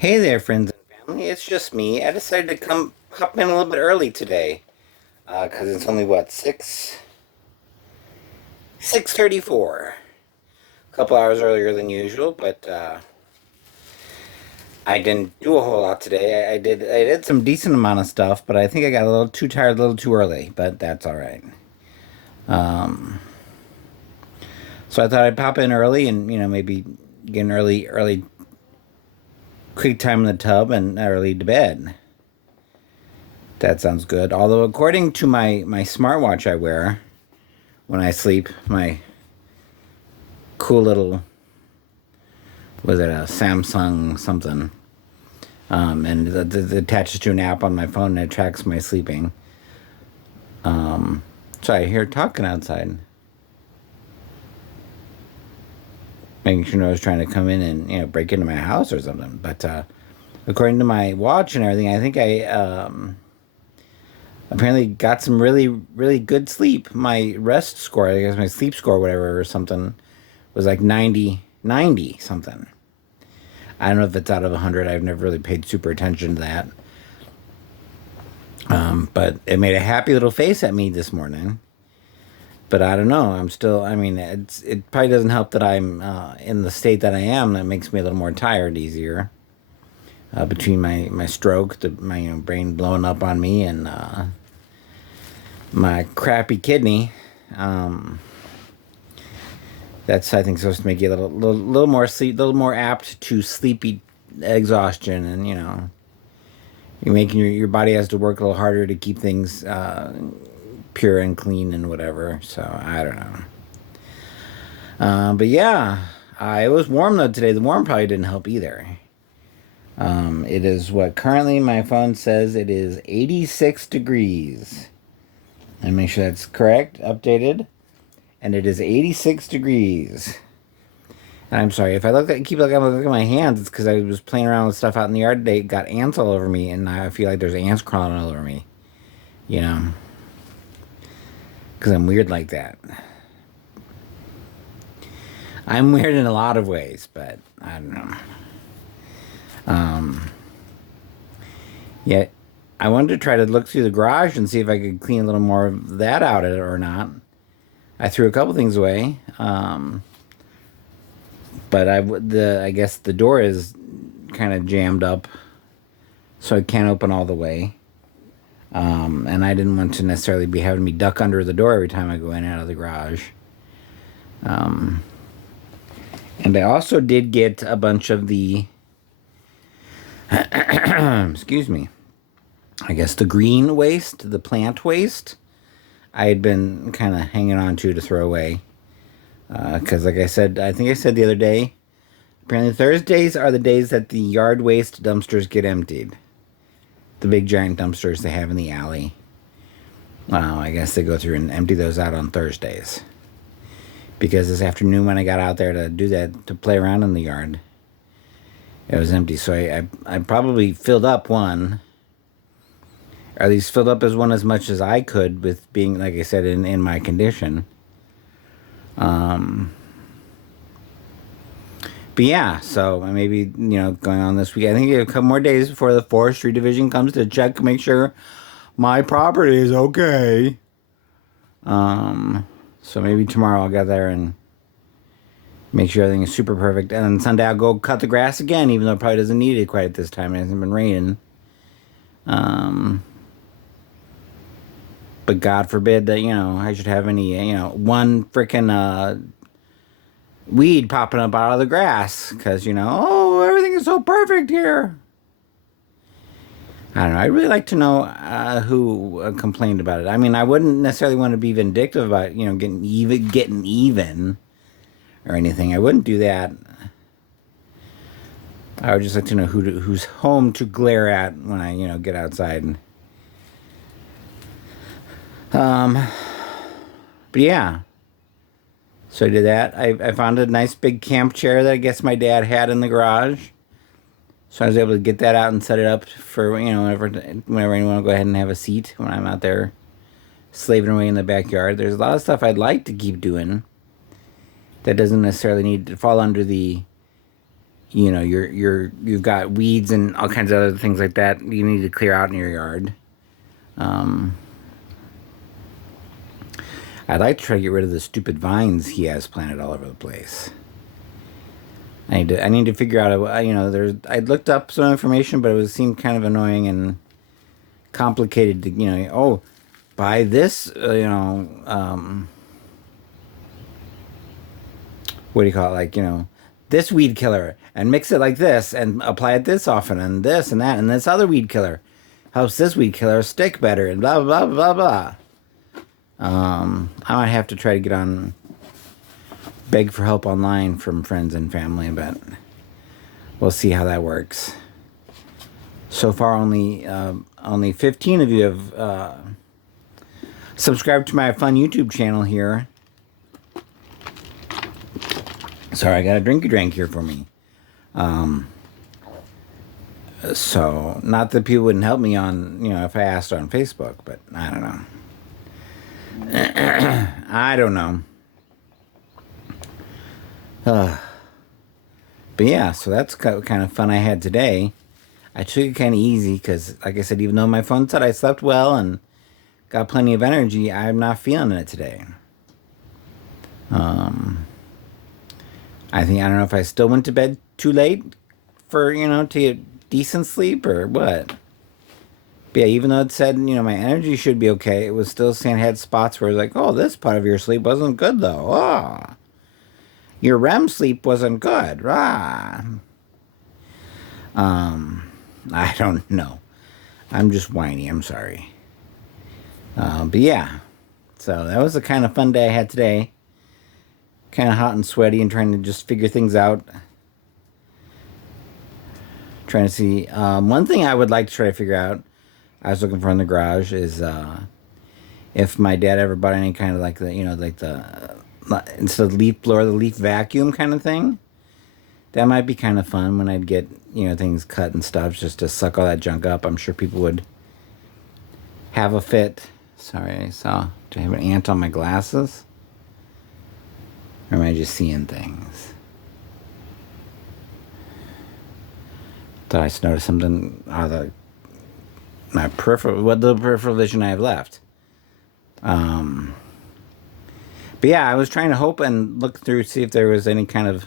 Hey there, friends and family. It's just me. I decided to come hop in a little bit early today, because it's only what 6:34. A couple hours earlier than usual, but I didn't do a whole lot today. I did some decent amount of stuff, but I think I got a little too tired, a little too early. But that's all right. So I thought I'd pop in early and maybe get an early quick time in the tub and early to bed. That sounds good. Although according to my smartwatch I wear when I sleep, my cool little, was it a Samsung something, and it attaches to an app on my phone and it tracks my sleeping. So I hear talking outside, making sure I was trying to come in and break into my house or something. But according to my watch and everything, I think I apparently got some really good sleep. My rest score, I guess my sleep score, whatever or something, was like 90 something. I don't know if it's out of 100. I've never really paid super attention to that. But it made a happy little face at me this morning. But I don't know. I'm still. I mean, it probably doesn't help that I'm in the state that I am. That makes me a little more tired easier. Between my stroke, my brain blowing up on me, and my crappy kidney. Um, that's, I think, supposed to make you a little more sleep, a little more apt to sleepy exhaustion, and you're making your body has to work a little harder to keep things pure and clean and whatever. So I don't know. But yeah, it was warm though today. The warm probably didn't help either. It is what currently my phone says it is 86 degrees. And make sure that's correct, updated. And it is 86 degrees. And I'm sorry if I look at my hands. It's because I was playing around with stuff out in the yard today. It got ants all over me, and I feel like there's ants crawling all over me. You know, because I'm weird like that. I'm weird in a lot of ways, but I don't know. Um, Yet I wanted to try to look through the garage and see if I could clean a little more of that out or not. I threw a couple things away, but I guess the door is kind of jammed up, so I can't open all the way. And I didn't want to necessarily be having me duck under the door every time I go in and out of the garage. And I also did get a bunch of the, excuse me, I guess the green waste, the plant waste. I had been kind of hanging on to throw away. Because, like I said, I think I said the other day, apparently Thursdays are the days that the yard waste dumpsters get emptied. The big giant dumpsters they have in the alley. Well, I guess they go through and empty those out on Thursdays. Because this afternoon when I got out there to do that, to play around in the yard, it was empty. So I probably filled up one, or at least filled up as much as I could with being, like I said, in my condition. But yeah, so maybe, going on this week. I think a couple more days before the forestry division comes to check, make sure my property is okay. So maybe tomorrow I'll get there and make sure everything is super perfect. And then Sunday I'll go cut the grass again, even though it probably doesn't need it quite at this time. It hasn't been raining. Um, but God forbid that, I should have any, one freaking weed popping up out of the grass. Because, oh, everything is so perfect here. I don't know. I'd really like to know who complained about it. I mean, I wouldn't necessarily want to be vindictive about, getting even or anything. I wouldn't do that. I would just like to know who's home to glare at when I, get outside. Um, but yeah, so I did that. I found a nice big camp chair that I guess my dad had in the garage. So I was able to get that out and set it up for, whenever anyone will go ahead and have a seat when I'm out there slaving away in the backyard. There's a lot of stuff I'd like to keep doing that doesn't necessarily need to fall under the you know, you've got weeds and all kinds of other things like that you need to clear out in your yard. Um, I'd like to try to get rid of the stupid vines he has planted all over the place. I need to figure out you know, I looked up some information, but seemed kind of annoying and complicated to, you know, oh, buy this, you know, what do you call it, like, you know, this weed killer and mix it like this and apply it this often and this and that and this other weed killer helps this weed killer stick better and blah blah blah blah blah. I might have to try to get on, beg for help online from friends and family, but we'll see how that works. So far, only 15 of you have subscribed to my fun YouTube channel here. Sorry, I got a drinky drink here for me. So not that people wouldn't help me on, you know, if I asked on Facebook, but I don't know. I don't know. But yeah, so that's kind of fun I had today. I took it kind of easy because, like I said, even though my phone said I slept well and got plenty of energy, I'm not feeling it today. I don't know if I still went to bed too late for, you know, to get decent sleep or what. But yeah, even though it said, you know, my energy should be okay, it was still saying I had spots where it was like, oh, this part of your sleep wasn't good though. Oh, your REM sleep wasn't good. Ah. I don't know. I'm just whiny. I'm sorry. But yeah, so that was the kind of fun day I had today. Kind of hot and sweaty and trying to just figure things out. Trying to see. One thing I would like to try to figure out, I was looking for in the garage, is if my dad ever bought any kind of like the, you know, like the, instead of leaf blower, the leaf vacuum kind of thing. That might be kind of fun when I'd get, you know, things cut and stuff just to suck all that junk up. I'm sure people would have a fit. Sorry, do I have an ant on my glasses? Or am I just seeing things? Thought I just noticed something out of my peripheral, what little peripheral vision I have left. But yeah, I was trying to hope and look through, see if there was any kind of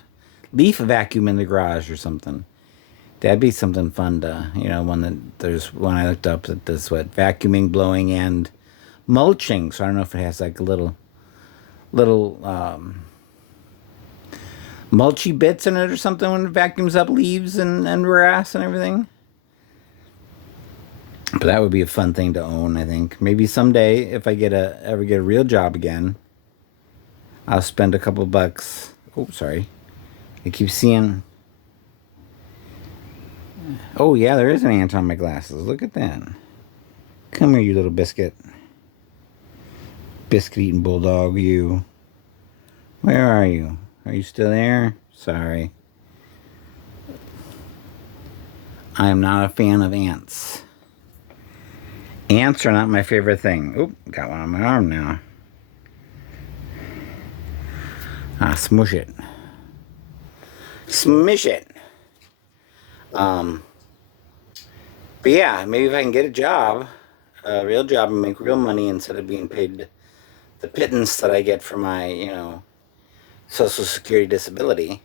leaf vacuum in the garage or something. That'd be something fun to, you know, there's one I looked up that does what, vacuuming, blowing, and mulching. So I don't know if it has like a little mulchy bits in it or something when it vacuums up leaves and grass and everything. But that would be a fun thing to own, I think. Maybe someday, if I ever get a real job again, I'll spend a couple bucks. Oh, sorry. I keep seeing. Oh, yeah, there is an ant on my glasses. Look at that. Come here, you little biscuit. Biscuit-eating bulldog, you. Where are you? Are you still there? Sorry. I am not a fan of ants. Ants are not my favorite thing. Oop, got one on my arm now. Smush it. Smish it. But yeah, maybe if I can get a job, a real job, and make real money instead of being paid the pittance that I get for my, you know, Social Security disability,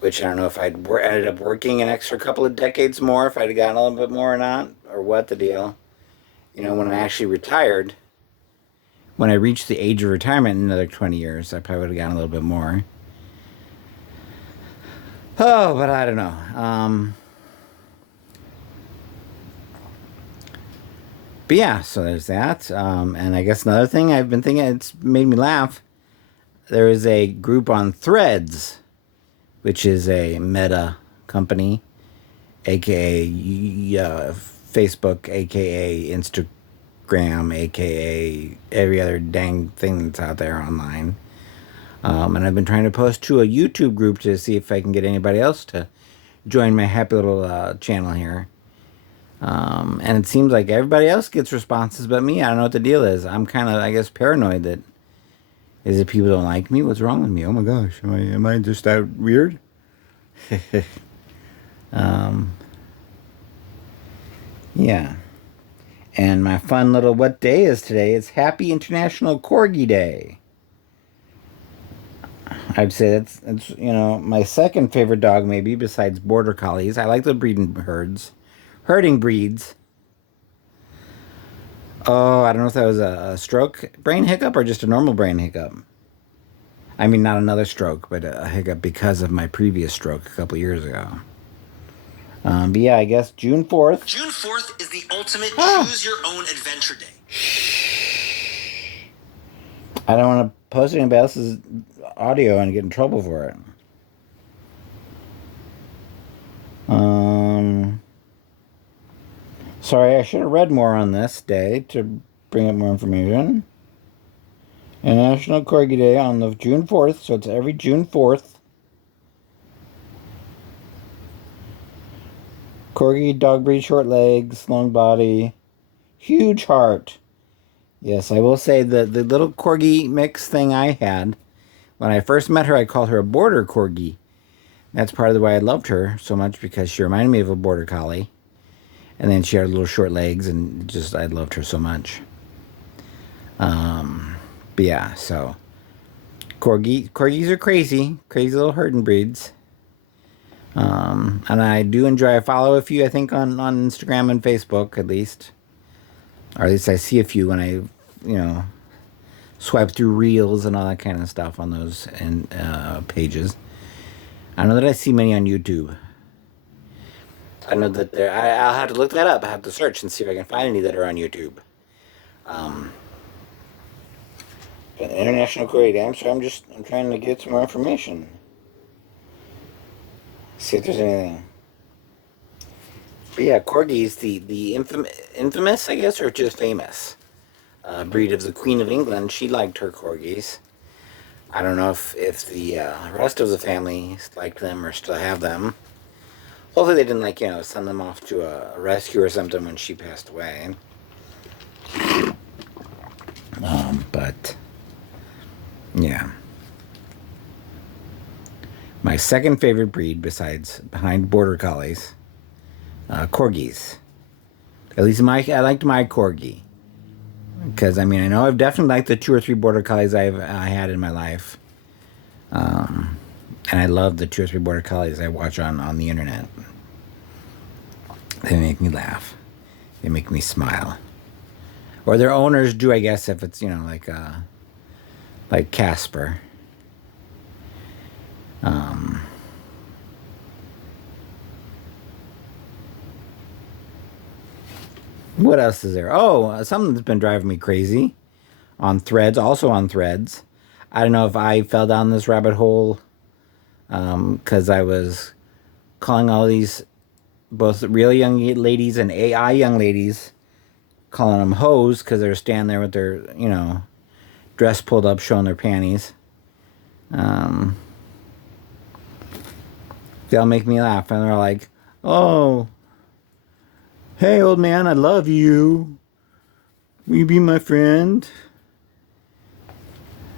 which I don't know if I'd ended up working an extra couple of decades more if I'd gotten a little bit more or not, or what the deal. You know, when I actually retired, when I reached the age of retirement in another 20 years, I probably would have gotten a little bit more. Oh, but I don't know. But yeah, so there's that. And I guess another thing I've been thinking, it's made me laugh. There is a group on Threads, which is a Meta company, aka Facebook, aka Instagram, aka every other dang thing that's out there online. And I've been trying to post to a YouTube group to see if I can get anybody else to join my happy little channel here. And it seems like everybody else gets responses but me. I don't know what the deal is. I'm kind of, I guess, paranoid that, is it people don't like me? What's wrong with me? Oh my gosh, am I just that weird? um, yeah. And my fun little what day is today? It's Happy International Corgi Day. I'd say that's my second favorite dog maybe besides border collies. I like the herding breeds. Oh, I don't know if that was a stroke brain hiccup or just a normal brain hiccup. I mean, not another stroke, but a hiccup because of my previous stroke a couple years ago. But yeah, I guess June 4th. June 4th is the ultimate choose your own adventure day. I don't want to post anybody else's audio and get in trouble for it. Sorry, I should have read more on this day to bring up more information. International Corgi Day on the June 4th, so it's every June 4th. Corgi dog breed, short legs, long body, huge heart. Yes, I will say the little Corgi mix thing I had, when I first met her, I called her a border Corgi. That's part of the way I loved her so much because she reminded me of a border collie. And then she had little short legs and just, I loved her so much. But yeah, so corgis are crazy little herding breeds. And I do enjoy, I follow a few, I think, on Instagram and Facebook, at least. Or at least I see a few when I, swipe through reels and all that kind of stuff on those pages. I know that I see many on YouTube. I know that I'll have to look that up. I have to search and see if I can find any that are on YouTube. International Corgi Day. So I'm trying to get some more information. See if there's anything. But yeah, Corgis, the infamous, I guess, or just famous breed of the Queen of England. She liked her Corgis. I don't know if the rest of the family liked them or still have them. Hopefully they didn't send them off to a rescue or something when she passed away. But yeah. My second favorite breed behind border collies, corgis. At least I liked my corgi. Because I know I've definitely liked the 2 or 3 border collies I had in my life. And I love the 2 or 3 border collies I watch on the internet. They make me laugh. They make me smile. Or their owners do, I guess, if it's like Casper. What else is there? Oh, something that's been driving me crazy on Threads, also on Threads. I don't know if I fell down this rabbit hole because I was calling all these both real young ladies and AI young ladies, calling them hoes because they're standing there with their, dress pulled up showing their panties. They'll make me laugh and they're like, oh, hey, old man, I love you. Will you be my friend?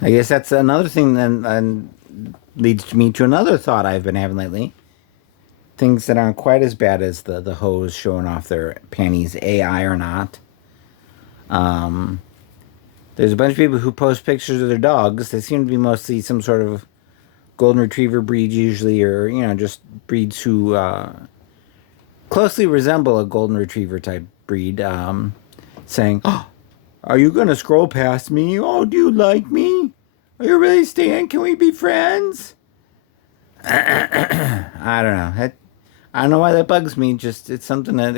I guess that's another thing that leads me to another thought I've been having lately. Things that aren't quite as bad as the hoes showing off their panties, AI or not. There's a bunch of people who post pictures of their dogs. They seem to be mostly some sort of golden retriever breeds usually, or, just breeds who closely resemble a golden retriever type breed, saying, oh, are you going to scroll past me? Oh, do you like me? Are you really staying? Can we be friends? I don't know. I don't know why that bugs me. Just, it's something that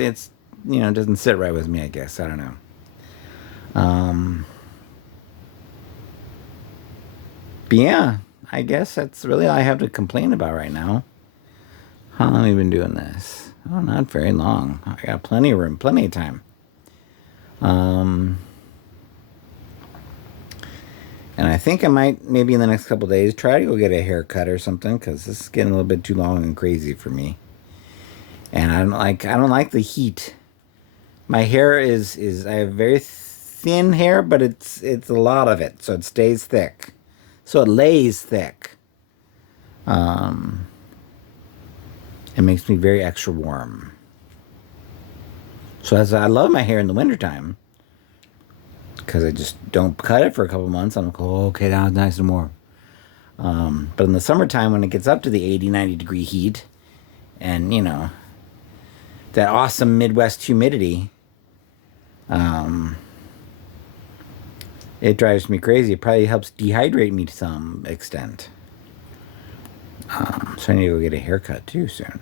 doesn't sit right with me, I guess. I don't know. But yeah, I guess that's really all I have to complain about right now. How long have we been doing this? Oh, not very long. I got plenty of room, plenty of time. And I think I might, maybe in the next couple of days, try to go get a haircut or something, because this is getting a little bit too long and crazy for me. And I don't like the heat. My hair is I have very thin hair, but it's a lot of it, so it stays thick. So it lays thick. It makes me very extra warm. So I love my hair in the wintertime because I just don't cut it for a couple months. I'm like, oh, okay, now it's nice and warm. But in the summertime, when it gets up to the 80, 90 degree heat, and that awesome Midwest humidity, it drives me crazy. It probably helps dehydrate me to some extent. So I need to go get a haircut too soon.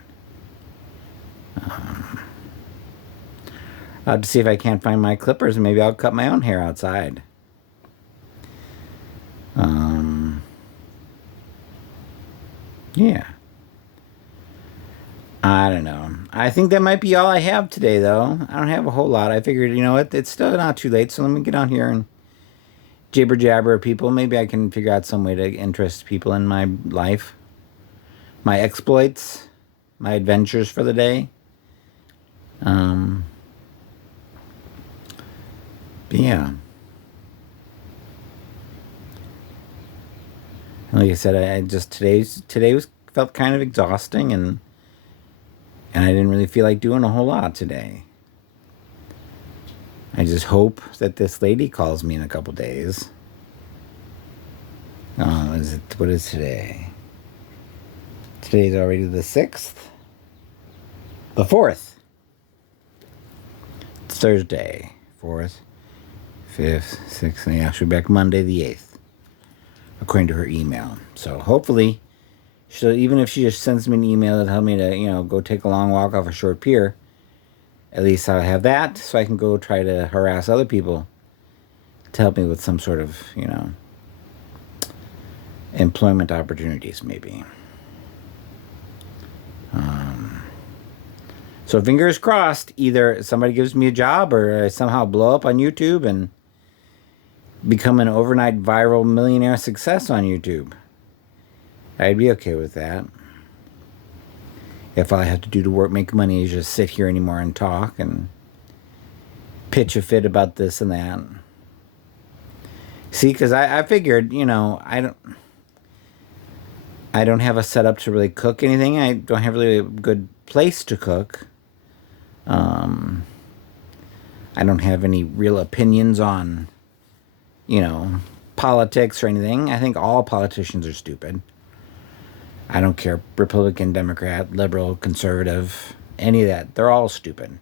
I'll have to see if I can't find my clippers, and maybe I'll cut my own hair outside. Yeah. I don't know. I think that might be all I have today, though. I don't have a whole lot. I figured, it's still not too late, so let me get on here and jibber jabber people. Maybe I can figure out some way to interest people in my life, my exploits, my adventures for the day. But yeah. Like I said, I just today was felt kind of exhausting, and I didn't really feel like doing a whole lot today. I just hope that this lady calls me in a couple days. What is today? Today's already the 6th? The 4th. It's Thursday. 4th, 5th, 6th, and she'll be back Monday the 8th, according to her email. So hopefully, even if she just sends me an email to tell me to, go take a long walk off a short pier, at least I'll have that so I can go try to harass other people to help me with some sort of, employment opportunities, maybe. So fingers crossed, either somebody gives me a job or I somehow blow up on YouTube and become an overnight viral millionaire success on YouTube. I'd be okay with that. If all I have to do to work, make money is just sit here anymore and talk and pitch a fit about this and that. See, because I figured, I don't have a setup to really cook anything. I don't have really a good place to cook. I don't have any real opinions on, politics or anything. I think all politicians are stupid. I don't care, Republican, Democrat, liberal, conservative, any of that. They're all stupid.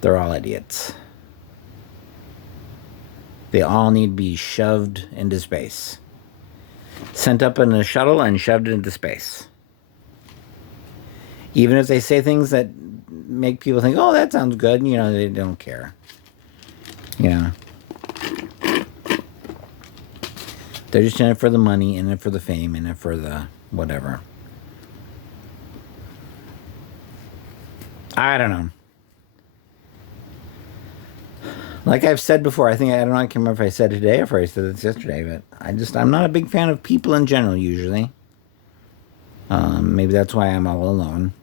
They're all idiots. They all need to be shoved into space. Sent up in a shuttle and shoved into space. Even if they say things that make people think, oh, that sounds good, they don't care. They're just in it for the money, in it for the fame, in it for the whatever. I don't know. Like I've said before, I don't know, I can't remember if I said it today or if I said this yesterday, but I'm not a big fan of people in general, usually. Maybe that's why I'm all alone.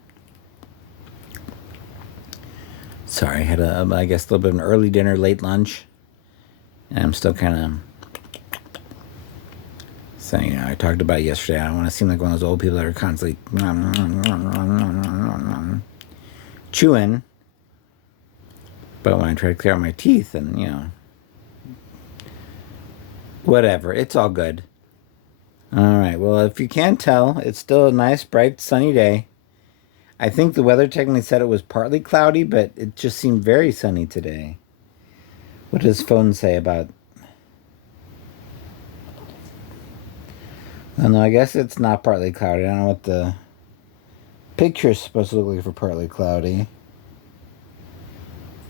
Sorry, I had I guess, a little bit of an early dinner, late lunch. And I'm still kind of... So, I talked about it yesterday. I don't want to seem like one of those old people that are constantly chewing. But when I try to clear out my teeth and, whatever. It's all good. All right. Well, if you can't tell, it's still a nice, bright, sunny day. I think the weather technically said it was partly cloudy, but it just seemed very sunny today. What does phone say about... Well, no, I guess it's not partly cloudy. I don't know what the picture is supposed to look like for partly cloudy.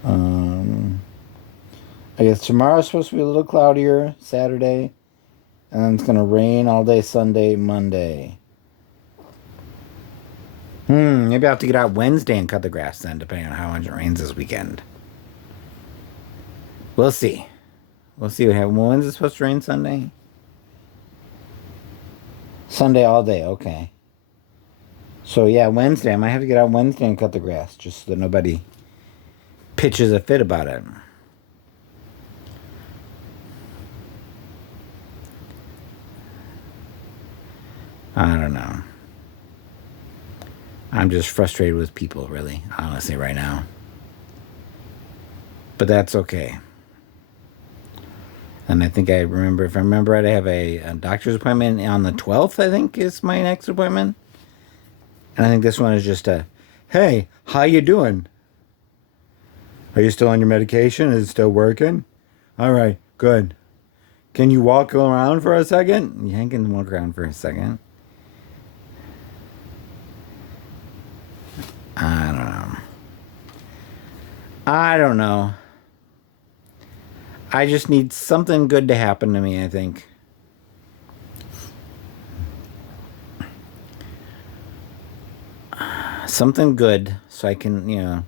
I guess tomorrow's supposed to be a little cloudier, Saturday. And then it's going to rain all day Sunday, Monday. Maybe I'll have to get out Wednesday and cut the grass then, depending on how much it rains this weekend. We'll see. We'll see what happens. When's it supposed to rain Sunday? Sunday all day, okay. So yeah, Wednesday. I might have to get out Wednesday and cut the grass, just so that nobody pitches a fit about it. I don't know. I'm just frustrated with people, really, honestly, right now. But that's okay. And I think if I remember right, I have a doctor's appointment on the 12th, I think, is my next appointment. And I think this one is just hey, how you doing? Are you still on your medication? Is it still working? All right, good. Can you walk around for a second? Yeah, I can walk around for a second. I don't know. I don't know. I just need something good to happen to me, I think. Something good so I can,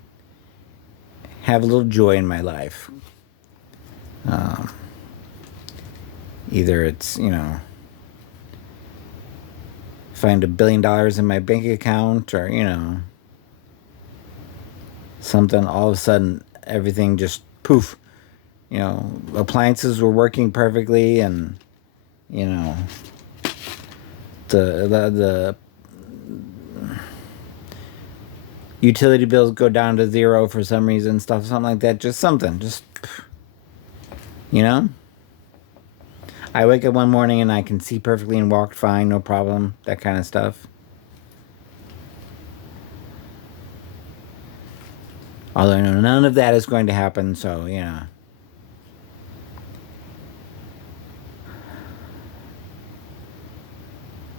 have a little joy in my life. Either it's, find $1 billion in my bank account or, something all of a sudden everything just poof. Appliances were working perfectly and, the utility bills go down to 0 for some reason, something like that. Just something, I wake up one morning and I can see perfectly and walk fine, no problem, that kind of stuff. Although I know none of that is going to happen, so,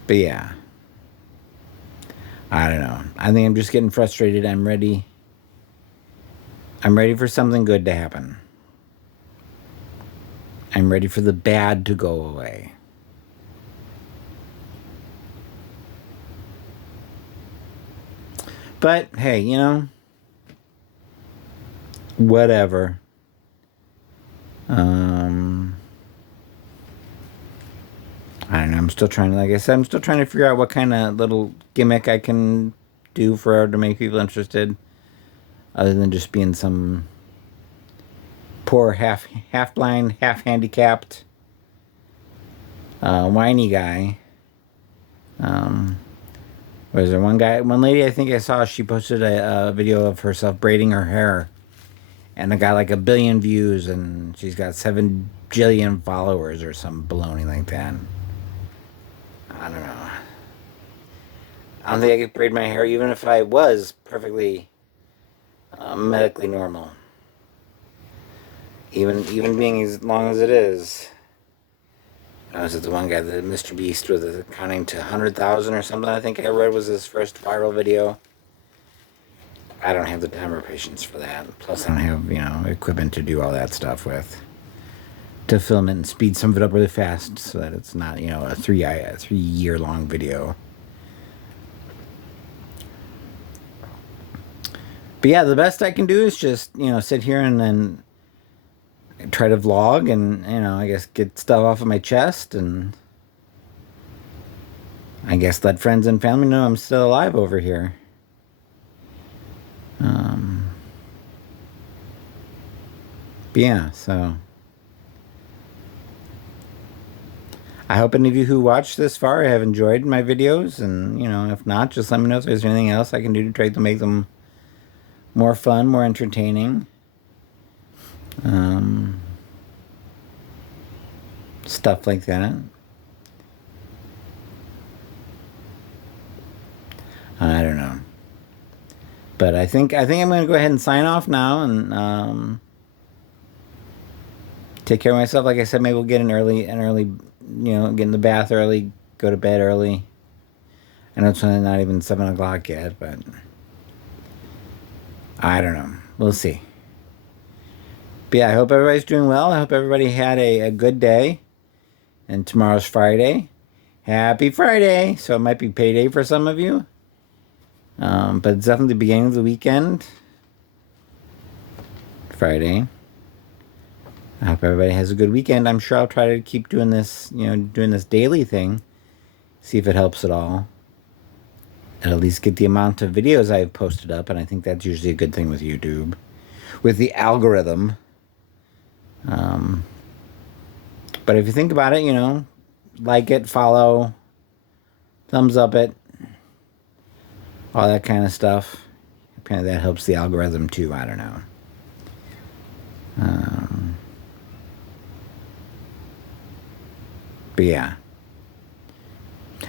But yeah. I don't know. I think I'm just getting frustrated. I'm ready. I'm ready for something good to happen. I'm ready for the bad to go away. But hey, whatever. I don't know. I'm still trying to, like I said, I'm still trying to figure out what kind of little gimmick I can do to make people interested, other than just being some poor half blind, half handicapped, whiny guy. Was there one lady I think I saw? She posted a video of herself braiding her hair, and it got like 1 billion views, and she's got 7 jillion followers or some baloney like that. I don't know. I don't think I could braid my hair even if I was perfectly medically normal. Even being as long as it is. Was it the one guy, the Mr. Beast, was counting to 100,000 or something? I think I read was his first viral video. I don't have the time or patience for that. Plus, I don't have equipment to do all that stuff with. To film it and speed some of it up really fast so that it's not a 3-year long video. But yeah, the best I can do is just sit here and then try to vlog and I guess get stuff off of my chest, and I guess let friends and family know I'm still alive over here. But yeah, so I hope any of you who watched this far have enjoyed my videos, and if not, just let me know if there's anything else I can do to try to make them more fun, more entertaining. Stuff like that. I don't know. But I think I'm going to go ahead and sign off now and take care of myself. Like I said, maybe we'll get an early, get in the bath early, go to bed early. I know it's only not even 7 o'clock yet, but I don't know. We'll see. But yeah, I hope everybody's doing well. I hope everybody had a good day. And tomorrow's Friday. Happy Friday! So it might be payday for some of you. But it's definitely the beginning of the weekend. Friday. I hope everybody has a good weekend. I'm sure I'll try to keep doing this, doing this daily thing. See if it helps at all. And at least get the amount of videos I've posted up. And I think that's usually a good thing with YouTube. With the algorithm. But if you think about it, like it, follow, thumbs up it, all that kind of stuff. Apparently that helps the algorithm too. I don't know. But yeah.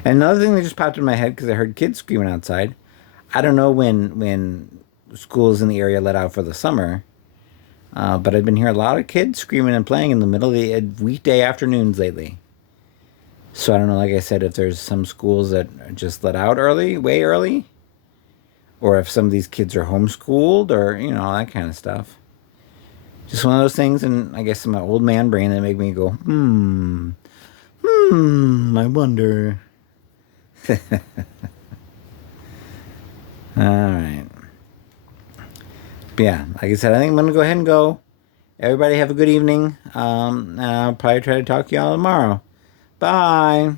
And another thing that just popped in my head because I heard kids screaming outside. I don't know when schools in the area let out for the summer, but I've been hearing a lot of kids screaming and playing in the middle of the weekday afternoons lately. So I don't know, like I said, if there's some schools that just let out early, way early, or if some of these kids are homeschooled, or all that kind of stuff. Just one of those things, and I guess in my old man brain that make me go, I wonder. All right. But yeah, like I said, I think I'm gonna go ahead and go. Everybody have a good evening. And I'll probably try to talk to y'all tomorrow. Bye.